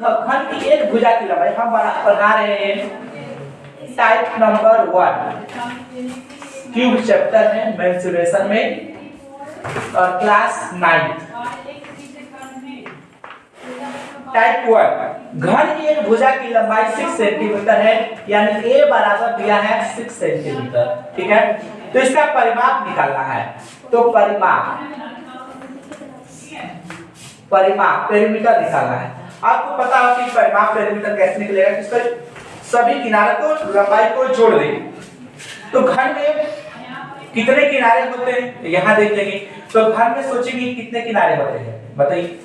घन की एक भुजा की लंबाई हम बना रहे हैं टाइप नंबर 1 क्यूब चैप्टर में मेंसुरेशन में और क्लास 9 टाइप 1 घन की एक भुजा की लंबाई 6 सेंटीमीटर है, यानी ए बराबर दिया है 6 सेंटीमीटर। ठीक है, तो इसका परिमाप निकालना है। तो परिमाप पेरीमीटर निकालना है। आपको पता हो कि परिमाप पेरीमीटर कैसे निकलेगा, इस पर सभी किनारे को लंबाई को जोड़ देंगे। तो घन में कितने किनारे होते हैं यहाँ देख लेंगे। तो घन में सोचेंगे कितने किनारे होते हैं, बताइए।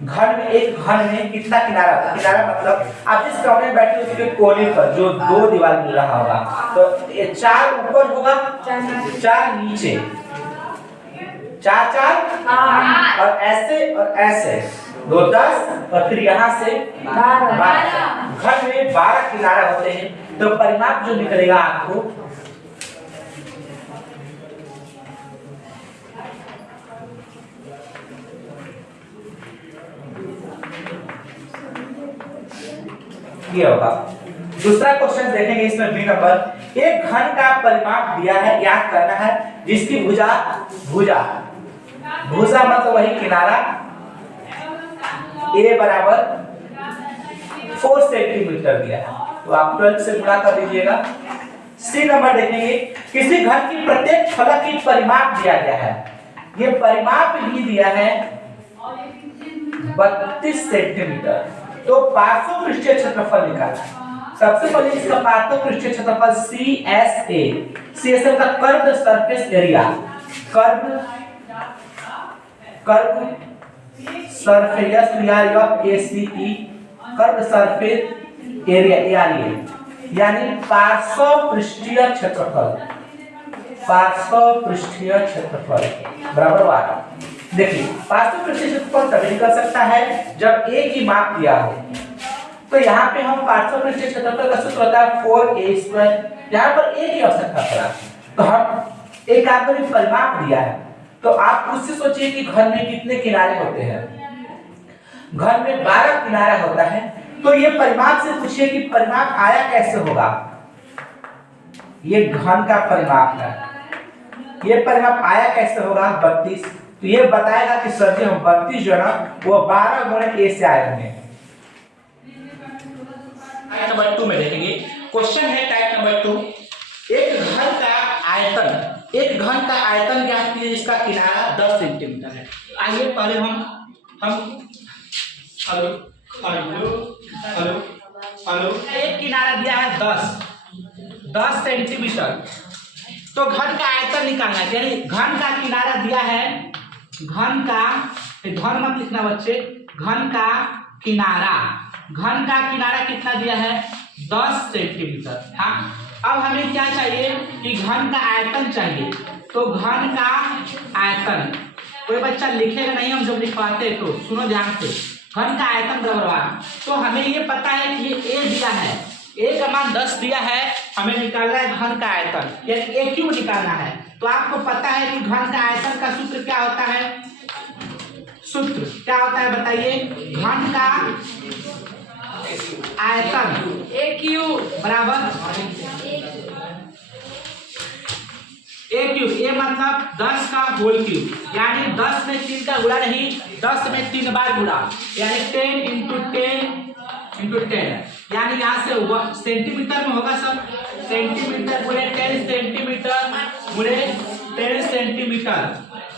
एक घन में कितना किनारा होता है? किनारा मतलब आप जिस कोने में बैठे उसके कोने पर जो दो दीवार मिल रहा होगा, तो ये 4 ऊपर होगा, 4 नीचे, 4 4 और ऐसे 2 10 और फिर यहाँ से 12। घन में 12 किनारा होते हैं। तो परिमाप जो निकलेगा आपको ये होगा। दूसरा क्वेश्चन देखेंगे, इसमें बी नंबर। एक घन का परिमाप दिया है, याद करना है, जिसकी भुजा मतलब वही किनारा ए बराबर 4 सेंटीमीटर दिया है, तो आप 12 से गुणा कर दीजिएगा। सी नंबर देखेंगे, किसी घन की प्रत्येक फलक की परिमाप दिया गया है। ये परिमाप ही दिया है 32 सेंटीमीटर। तो पार्श्व पृष्ठीय क्षेत्रफल निकालना है। सबसे पहले इसका पार्श्व पृष्ठीय क्षेत्रफल CSA का curve surface area, curve surface curve surface area यानी पार्श्व पृष्ठीय क्षेत्रफल बराबर 12। देखिए, पार्श्व पृष्ठीय क्षेत्रफल तभी निकल सकता है जब ए की माप दिया हो। तो यहाँ पे हम पार्श्व पृष्ठीय क्षेत्रफल का सूत्र होता है 4a²। यहाँ पर ए की आवश्यकता पड़ा, तो हम एक आपको परिमाप दिया है। तो आप उससे सोचिए कि घन में कितने किनारे होते हैं। घन में 12 किनारा होता है। तो ये परिमाप से पूछिए कि परिमाप आया कैसे होगा। ये घन का परिमाप है, ये परिमाप आया कैसे होगा 32। तो ये बताएगा कि सर जी हम 32 जो है ना वो 12 गुणे ए से आए होंगे। टाइप नंबर 2 में देखेंगे, क्वेश्चन है टाइप नंबर 2। एक घन का आयतन ज्ञात कीजिए जिसका किनारा 10 सेंटीमीटर है। आइए पहले हम हेलो एक किनारा दिया है 10 सेंटीमीटर। तो घन का आयतन निकालना है, यानी घन का किनारा दिया है, घन मत लिखना बच्चे, घन का किनारा कितना दिया है 10 सेंटीमीटर। हाँ, अब हमें क्या चाहिए कि घन का आयतन चाहिए। तो घन का आयतन कोई बच्चा लिखेगा नहीं, हम जब लिखवाते तो सुनो ध्यान से। घन का आयतन बराबर, तो हमें ये पता है कि ये ए दिया है, ए का मान 10 दिया है, हमें निकालना है घन का आयतन, यानी ए क्यूब निकालना है। तो आपको पता है कि घन का आयतन का सूत्र क्या होता है, बताइए। घन का आयतन ए क्यूब बराबर ए क्यूब, ए मतलब 10 का होल क्यूब, यानी 10 में 3 का गुणा नहीं, 10 में 3 बार गुणा, यानी 10 इंटू 10, यानी यहाँ से सेंटीमीटर में होगा सब, सेंटीमीटर गुणे 10 सेंटीमीटर गुणे 10 सेंटीमीटर,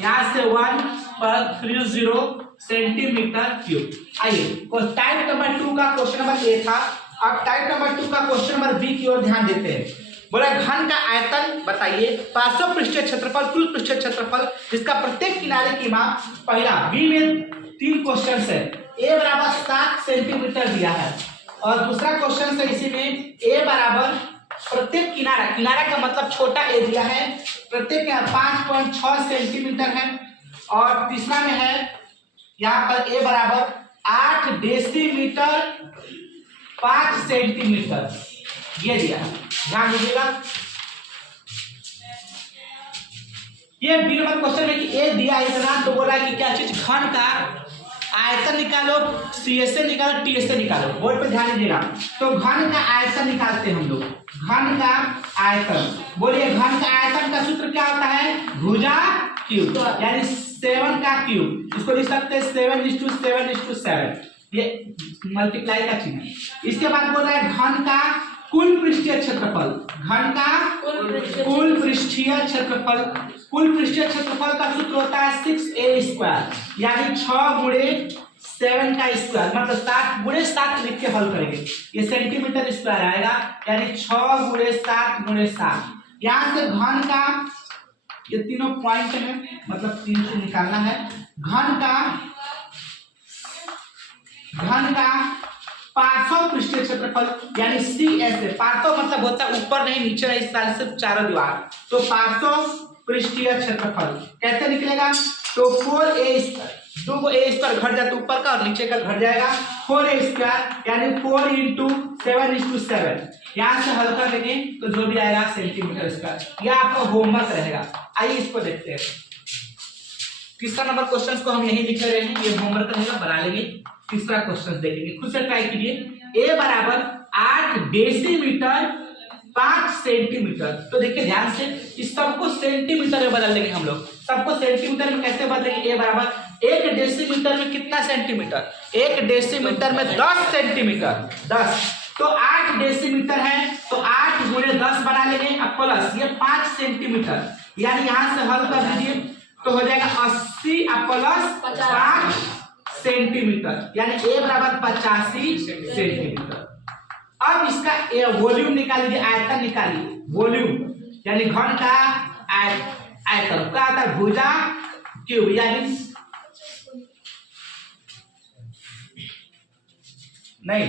यहाँ से 130 सेंटीमीटर क्यूब। आइए टाइप नंबर 2 का क्वेश्चन नंबर ए था। अब टाइप नंबर 2 का क्वेश्चन नंबर बी की ओर ध्यान देते हैं। बोला घन का आयतन बताइए, पार्श्व पृष्ठीय क्षेत्रफल, कुल पृष्ठीय क्षेत्रफल, जिसका प्रत्येक किनारे की माप। पहला बी में 3 क्वेश्चन है, ए बराबर 7 सेंटीमीटर दिया है, और दूसरा क्वेश्चन है इसी में ए बराबर प्रत्येक किनारा का मतलब छोटा ए दिया है, प्रत्येक 5.6 सेंटीमीटर है, और तीसरा में है यहाँ पर ए बराबर 8 डेसीमीटर 5 सेंटीमीटर ये दिया है। ध्यान दीजिएगा, ये बी नंबर क्वेश्चन में कि ए दिया इतना, तो बोला कि क्या चीज घन आयतन निकालो, CSA निकालो, TSA निकालो, बोर्ड पे ध्यान दीजिएगा। तो घन का आयतन निकालते हैं हम लोग, घन का आयतन। बोलिए घन का आयतन का सूत्र क्या होता है? भुजा क्यूब, यानी 7 का क्यूब। इसको लिख सकते हैं 7:7:7, ये मल्टीप्लाई का चिन्ह। इसके बाद बोल रहा है घन का कुल पृष्ठीय क्षेत्रफल, घन का कुल पृष्ठीय क्षेत्रफल। कुल पृष्ठीय क्षेत्रफल का सूत्र होता है 6a², यानी 6 × 7 का स्क्वायर, मतलब 7 × 7 लिख के हल करेंगे, ये सेंटीमीटर स्क्वायर आएगा, यानी 6 × 7 × 7। यहाँ से घन का, ये तीनों पॉइंट है, मतलब 3 से निकालना है। घन का 500 पृष्ठीय क्षेत्रफल, यानी CSA, 500 मतलब होता है ऊपर नहीं नीचे नहीं, इस साल सिर्फ चारों दीवार, तो 500 पृष्ठीय क्षेत्रफल कैसे निकलेगा? तो 4a², 2a² घट जाता है ऊपर का और नीचे का घट जाएगा, 4a², यानी 4 × 7:7। यहाँ से हल कर लेंगे तो जो भी आएगा सेंटीमीटर स्क्वायर। यह आपका होमवर्क रहेगा। आइए इसको देखते हैं। तीसरा नंबर क्वेश्चन को हम नहीं लिख रहे हैं, ये होमवर्क रहेगा, बना लेंगे। तीसरा क्वेश्चन देखेंगे, खुद से ट्राई कीजिए। a बराबर 8 डेसीमीटर 5 सेंटीमीटर। तो देखिए ध्यान से, इस सबको सेंटीमीटर में बदल देंगे हम लोग। सबको सेंटीमीटर में कैसे बदलेंगे? a बराबर 1 डेसीमीटर में कितना सेंटीमीटर? 1 डेसीमीटर में 10 सेंटीमीटर, 10। तो 8 डेसीमीटर है, तो 8 × 10 बना लेंगे, अब प्लस ये 5 सेंटीमीटर, यानी यहां से हल कर दीजिए तो हो जाएगा 80 प्लस 5 सेंटीमीटर, यानी a बराबर 85 सेंटीमीटर। अब इसका वॉल्यूम निकाल लीजिए, आयतन निकालिए, वॉल्यूम यानी घन का आयतन क्या आता है? भुजा क्यूब, यानी नहीं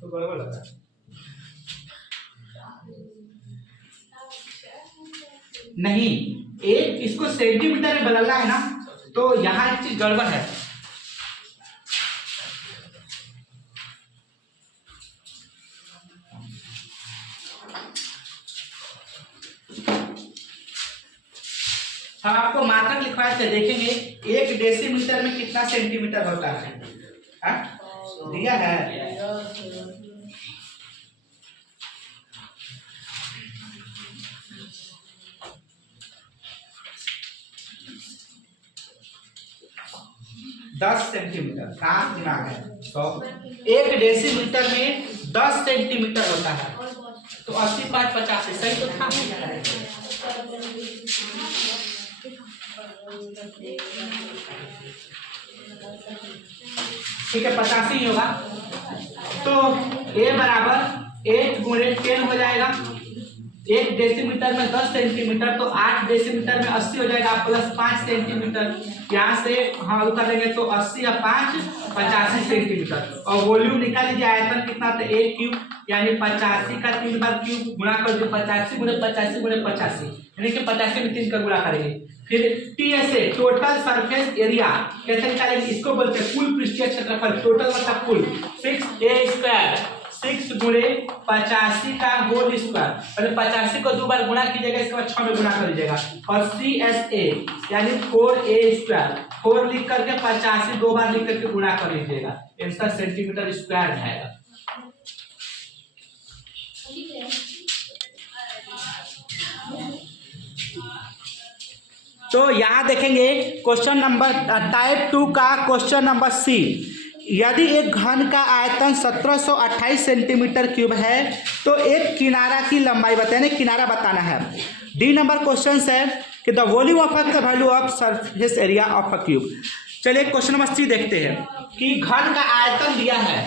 तो गड़बड़ लग रहा है, नहीं एक इसको सेंटीमीटर में बदलना है ना, तो यहाँ एक चीज गड़बड़ है। हम आपको मात्रक लिखवाए थे, देखेंगे 1 डेसीमीटर में कितना सेंटीमीटर होता है, दिया है। दस सेंटीमीटर कहाँ दिमाग है? 1 डेसीमीटर में 10 सेंटीमीटर होता है, तो 80 × 5 85, सही तो था। ठीक है, 85 ही होगा। तो a बराबर 8 × 10 हो जाएगा, 1 डेसीमीटर में 10 सेंटीमीटर, तो 8 डेसीमीटर में 80 हो जाएगा, प्लस 5 सेंटीमीटर, यहाँ से हम कर देंगे तो 80 और 5 85 सेंटीमीटर। और वॉल्यूम निकाल लीजिए, आयतन कितना था? 1 क्यूब, यानी 85 का 3 बार क्यूब गुणा कर दो, 85 × 85 × 85, यानी कि 85 में 3 का गुणा करेंगे। फिर TSA, टोटल सरफेस एरिया, कैसे निकालेंगे? इसको बोलते हैं कुल पृष्ठीय क्षेत्रफल, टोटल मतलब कुल, 6a², 6 × 85 का होल स्क्वायर, पहले 85 को 2 बार गुणा कीजिएगा, इसके बाद 6 में गुणा कर लीजिएगा, और CSA यानी 4a², 4 लिख करके 85 2 बार लिख करके गुणा कर लीजिएगा, आंसर सेंटीमीटर स्क्वायर आएगा। तो यहाँ देखेंगे क्वेश्चन नंबर टाइप 2 का क्वेश्चन नंबर C। यदि एक घन का आयतन 1728 सेंटीमीटर क्यूब है तो एक किनारा की लंबाई बताने, किनारा बताना है। डी नंबर क्वेश्चन है कि the volume of the value of surface area of a cube. चलिए क्वेश्चन नंबर C देखते हैं कि घन का आयतन दिया है,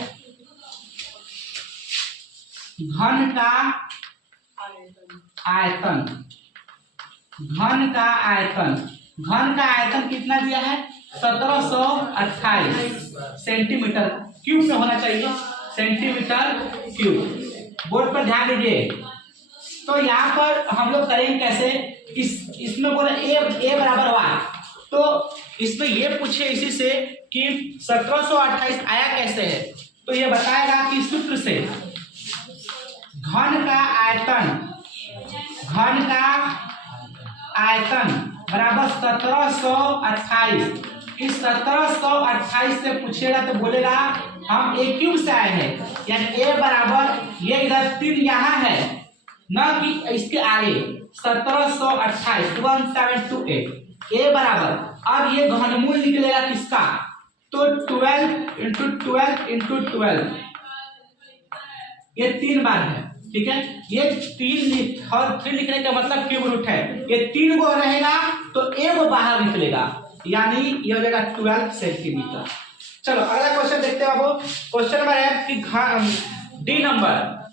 घन का आयतन, घन का आयतन, घन का आयतन कितना दिया है? 1728 सेंटीमीटर क्यूब में होना चाहिए, सेंटीमीटर क्यूब। बोर्ड पर ध्यान दीजिए। तो यहाँ पर हम लोग करेंगे कैसे? इसमें बोला a बराबर 1, तो इसमें ये पूछे इसी से कि 1728 आया कैसे है, तो ये बताएगा कि सूत्र से घन का आयतन, घन का आयतन बराबर 1728 इस 1728 से पूछेगा तो बोलेगा हम ए क्यूब से आए हैं, यानी ए बराबर ये इधर 3 यहाँ है न कि इसके आगे 1728 1728 ए बराबर अब ये घनमूल निकलेगा किसका, तो 12 इंटू 12 इंटू 12 ये 3 बार है, ठीक है। ये 3 और 3 लिखने का मतलब क्यूब रूट है, ये 3 को रहेगा तो एक बाहर निकलेगा, यानी ये हो जाएगा 12 सेंटीमीटर। चलो अगला क्वेश्चन देखते हैं बाबू। क्वेश्चन नंबर है कि डी नंबर